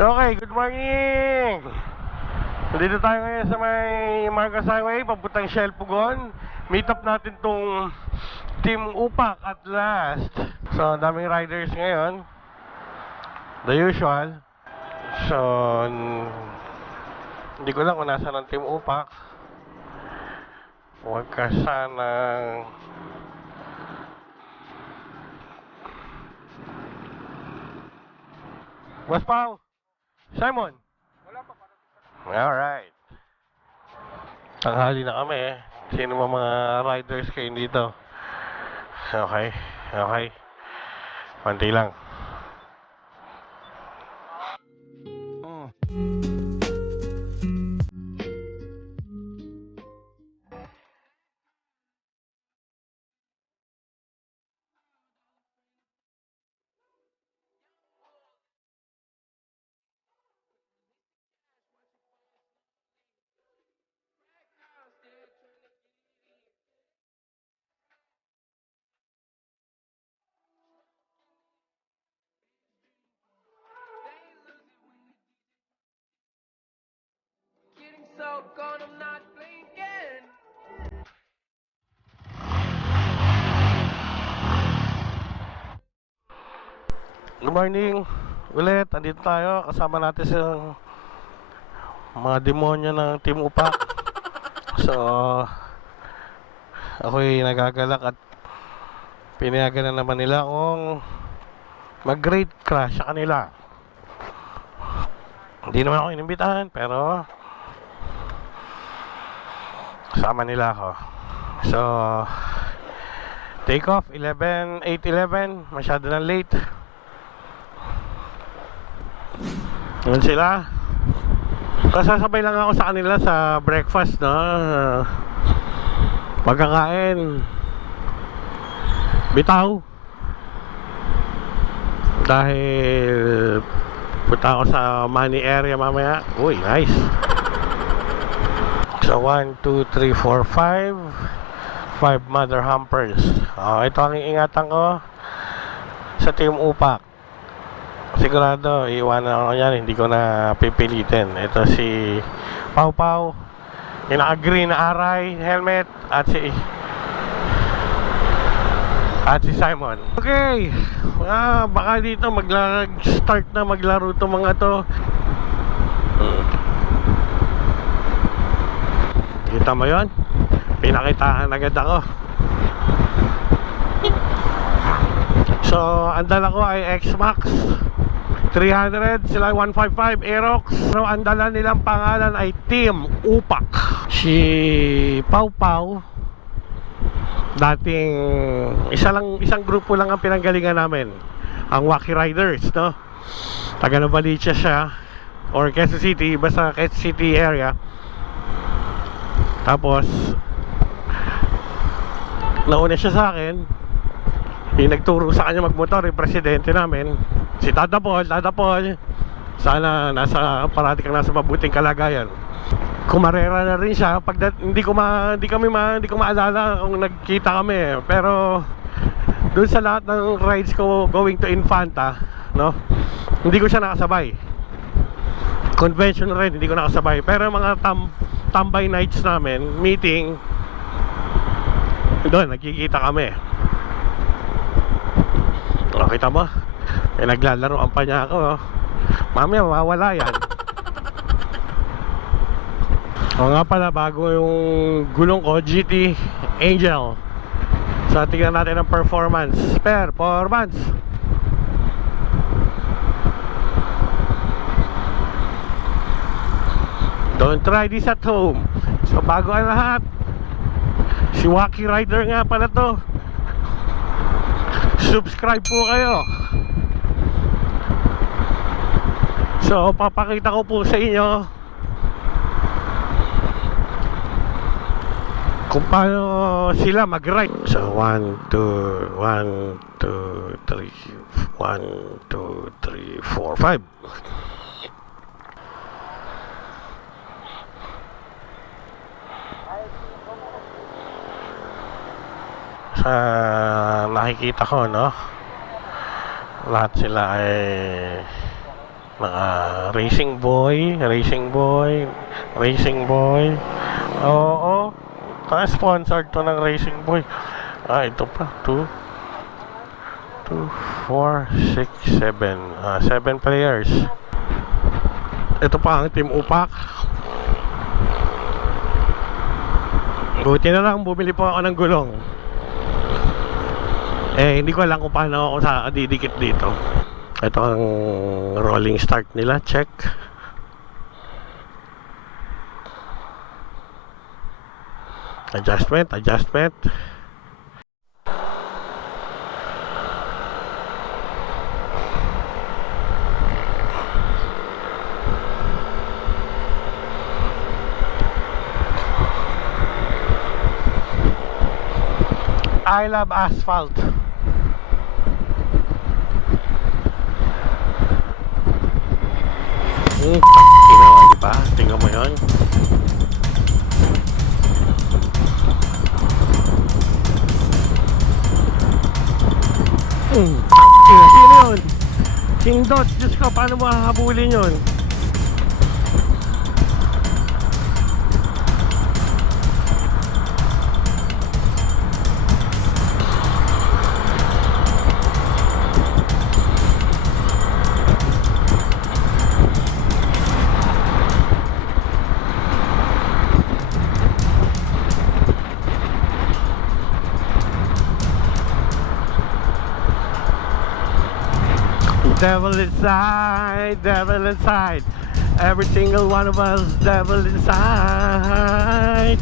Okay, good morning! Dito tayo ngayon sa may Marcos Highway, papuntang Shell Pugon. Meet up natin tong Team Upak at last. So, daming riders ngayon. The usual. So, hindi ko lang kung nasa ng Team Upak. Huwag ka sanang Boss Pao! Simon! Alright. Tanghali na kami eh. Sino mga riders kayo dito? Okay, okay. Konti lang. So gone, I'm not blinking. Good morning ulit. Andito tayo. Kasama natin sa mga demonyo ng Team Upak. So, ako'y nagagalak at pinayagan na naman nila akong mag-grade crash sa kanila. Hindi naman ako inimbitahan, pero kasama nila ako. So, take off 8:11. Masyado na late. Yun sila. Kasasabay lang ako sa kanila sa breakfast, no? Pagkakain. Bitaw. Dahil punta ako sa money area mamaya. Uy, nice. So, 1, 2, 3, 4, 5. 5 mother humpers. Ito ang iingatan ko sa Team Upak. Sigurado, iiwanan ako yan. Hindi ko na pipilitin. Ito si Pau Pau, yung naka-green na aray, helmet, at si Simon. Okay, baka dito start na maglaro itong mga to. Kita mo yun? Pinakitaan agad ako. So, ang dala ko ay X-Max 300, sila 155 Aerox. So, ang dala nilang pangalan ay Team Upak. Si Pau Pau, dating isang grupo lang ang pinanggalingan namin, ang Wacky Riders, no? Taga Novaliches siya, or Quezon City, basta Quezon City area. Tapos nauna siya sa akin. Yung nagturo sa kanya magmotor, yung presidente namin, si Tata Paul. Sana parati kang nasa mabuting kalagayan. Kumarera na rin siya. Hindi ko maalala kung nagkita kami. Pero doon sa lahat ng rides ko going to Infanta, no? Hindi ko siya nakasabay. Convention rin, hindi ko nakasabay. Pero mga tambay nights namin, meeting, doon nagkikita kami. Kita mo? Naglalaroan pa niya ako. Mamaya mawawala yan. Nga pala, bago yung gulong ko, GT Angel. So tingnan natin ang performance. Don't try this at home. So bago ang lahat, si Wacky Rider nga pala to. Subscribe po kayo. So papakita ko po sa inyo kung paano sila mag-ride. So 1, 2, 3 1, 2, 3, 4, 5. Sa nakikita ko, no, lahat sila ay Mga racing boy, racing boy, racing boy. Oo. Sponsored to ng racing boy. Ito pa. 2, 4, 6, 7. 7 players. Ito pa ang Team Upak. Buti na lang bumili po ako ng gulong. Hindi ko alam kung paano ako didikit dito. Ito ang rolling start nila. Check. Adjustment. I love asphalt. Diba? Tingnan mo yun. Sino yun? King Dot, Diyos ko, paano mo hahabulin yun? Devil inside. Every single one of us, devil inside.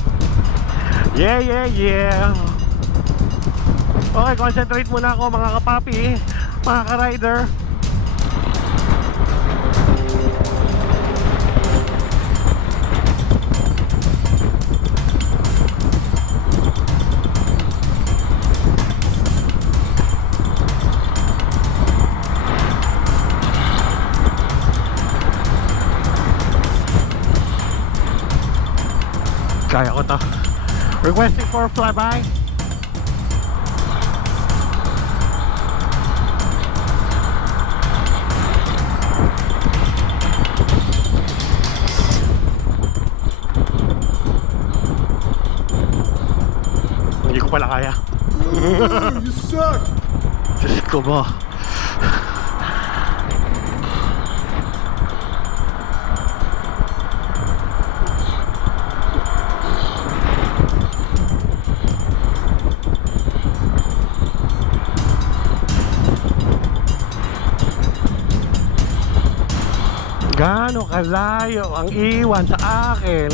Yeah. Okay, concentrate muna ako mga kapapi, mga ka-rider. Kaya ko to. Requesting for flyby. Hindi ko pala kaya. You suck! Diyos ko ba? Gaano kalayo ang iwan sa akin?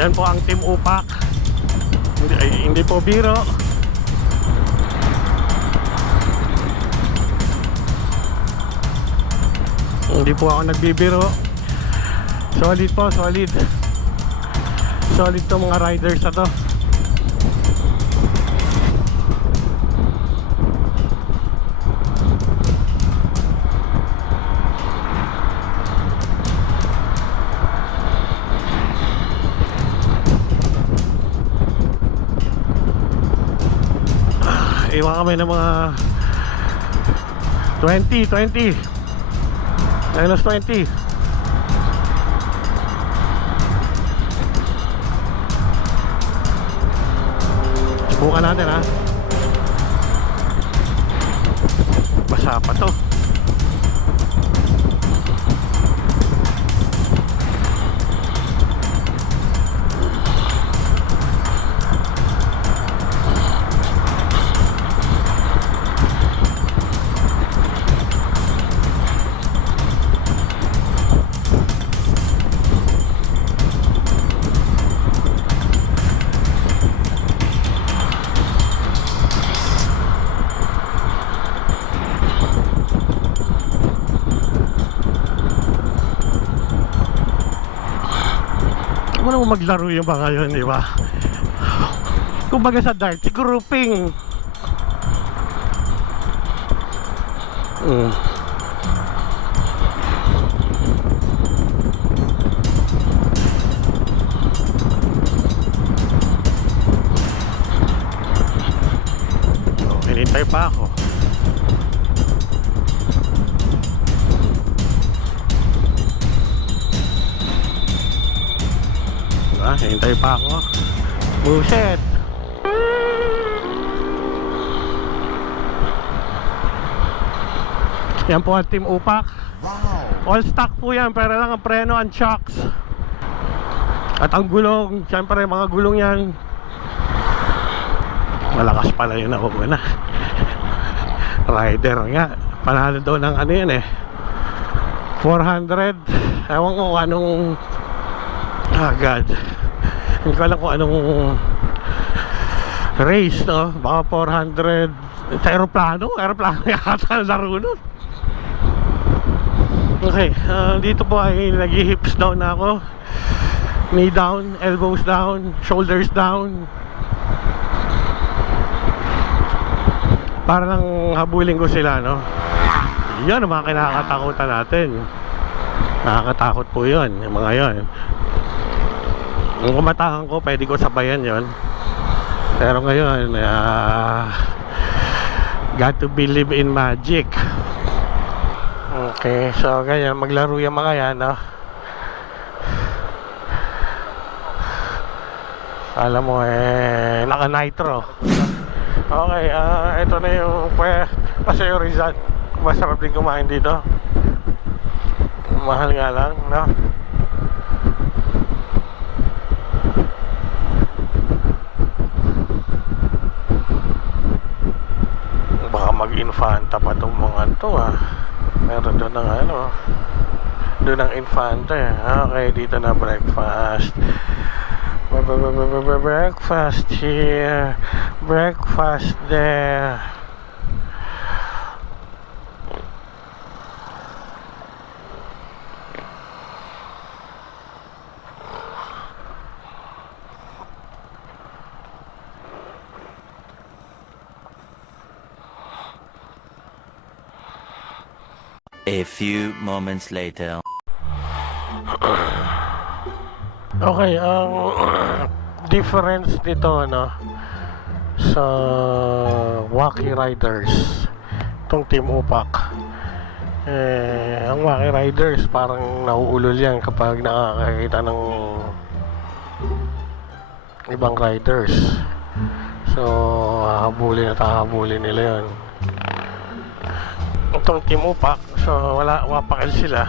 Yan po ang Team Upak. Hindi po biro. Hindi po ako nagbibiro. Solid po, solid. Solid to mga riders na to. Iwan kami ng mga 20 minus 20. Subukan natin ha. Basa pa to. Ano mo maglaro yung mga yun, di ba? Kumbaga sa darts, grouping. Hinintay pa ako. Hinintay pa ako. Buset. Yan po ang Team Upak. All stock po yan, pero lang ang preno and shocks. At ang gulong, syempre mga gulong yan, malakas pala yun ako na. Rider nga. Panalo daw ng ano yan eh, 400. Ewan ko kung anong, God, hindi ko alam kung anong race, no? Baka 400 sa aeroplano yata laro nun. Okay, dito po ay nag-hips down na ako. Knee down, elbows down, shoulders down, para lang habulin ko sila, no? Yan ang mga kinakatakutan natin. Nakakatakot po yun, yung mga yon. Kung kumatahan ko, pwede ko sabayan yon. Pero ngayon, got to believe in magic. Okay, so ganyan, maglaro yung mga yan, no? Alam mo naka nitro. Okay, ito na yung Paseo Rizal. Masarap din kumain dito. Mahal nga lang, no? Baka mag-infanta pa itong mga to, meron doon ng ano, doon ng infanta. Okay, dito na breakfast. Breakfast here, breakfast there. A few moments later. Okay, ang difference nito, ano, sa Wacky Riders, itong Team Upak, ang Wacky Riders parang nauulol yan kapag nakakakita ng ibang riders. So hahabulin at hahabulin nila yun. Itong Team Upak, so wapakil sila,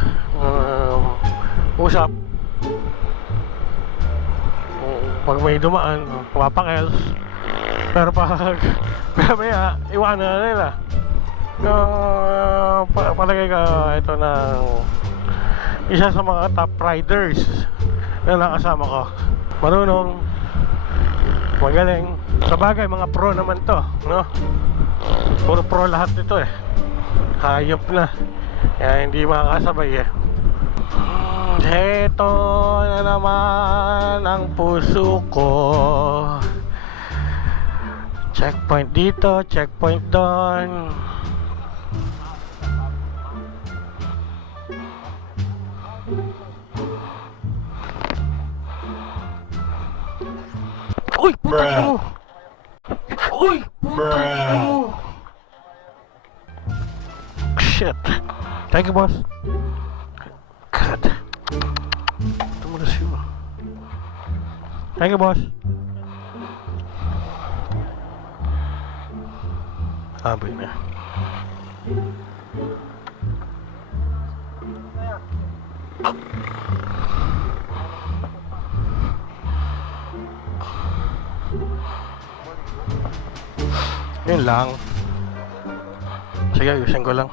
usap. Pag may dumaan, wapakil. Pero pag mamaya, iwanan na nila. Palagay ka, ito na isa sa mga top riders na nakasama ko. Marunong, magaling. Sabagay, mga pro naman to, no? Puro pro lahat nito hayop na, kaya hindi makakasabay Heto na naman ang puso ko. Checkpoint dito, checkpoint doon. Uy, puta mo! Uy, puta mo! Shit. Thank you, boss. God. Ito muna siya. Thank you, boss. Abay na. Yun lang. Sige, ayusin ko lang.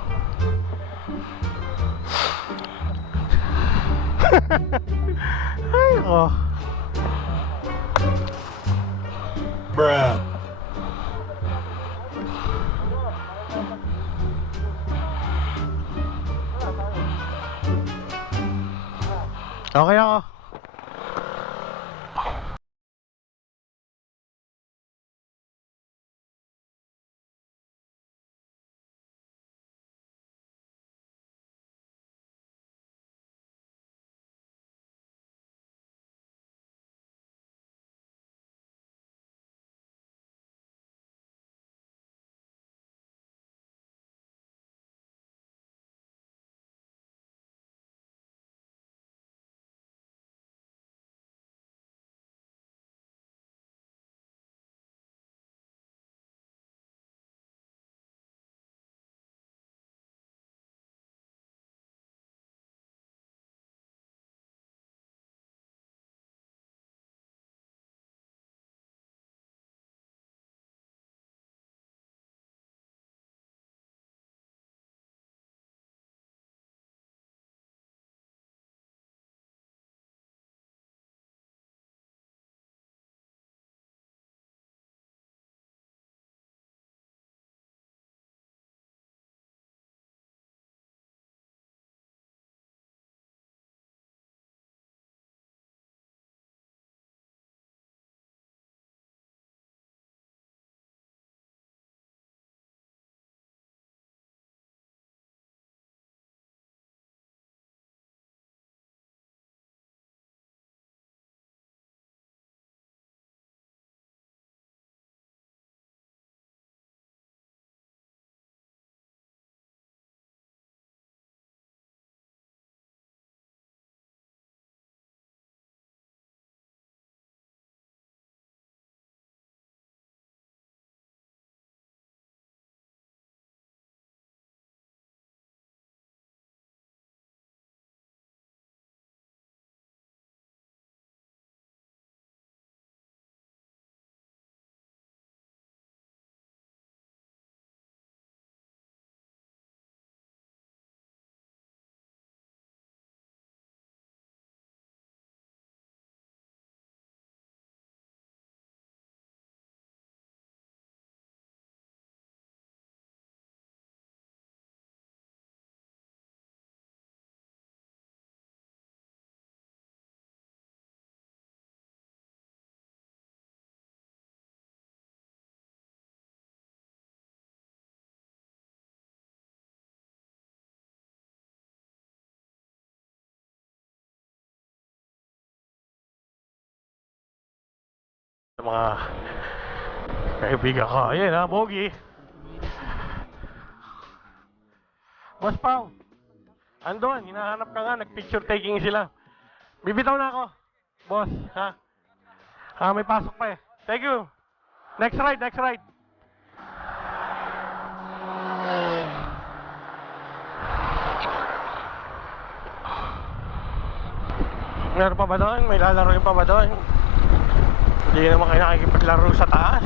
Ay, oh. Bruh. Okay ako. Mga kaibigan ko. Ayan ha, Bogi. Boss Pao. Andun, hinahanap ka nga, nag-picture taking sila. Bibitaw na ako. Boss, ha? May pasok pa eh. Thank you. Next ride, next ride. Meron pa ba doon? May lalaro pa ba doon? Hindi naman kayo nakikipaglaro sa taas.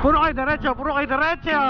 Puro kayo diretso, puro kayo diretso.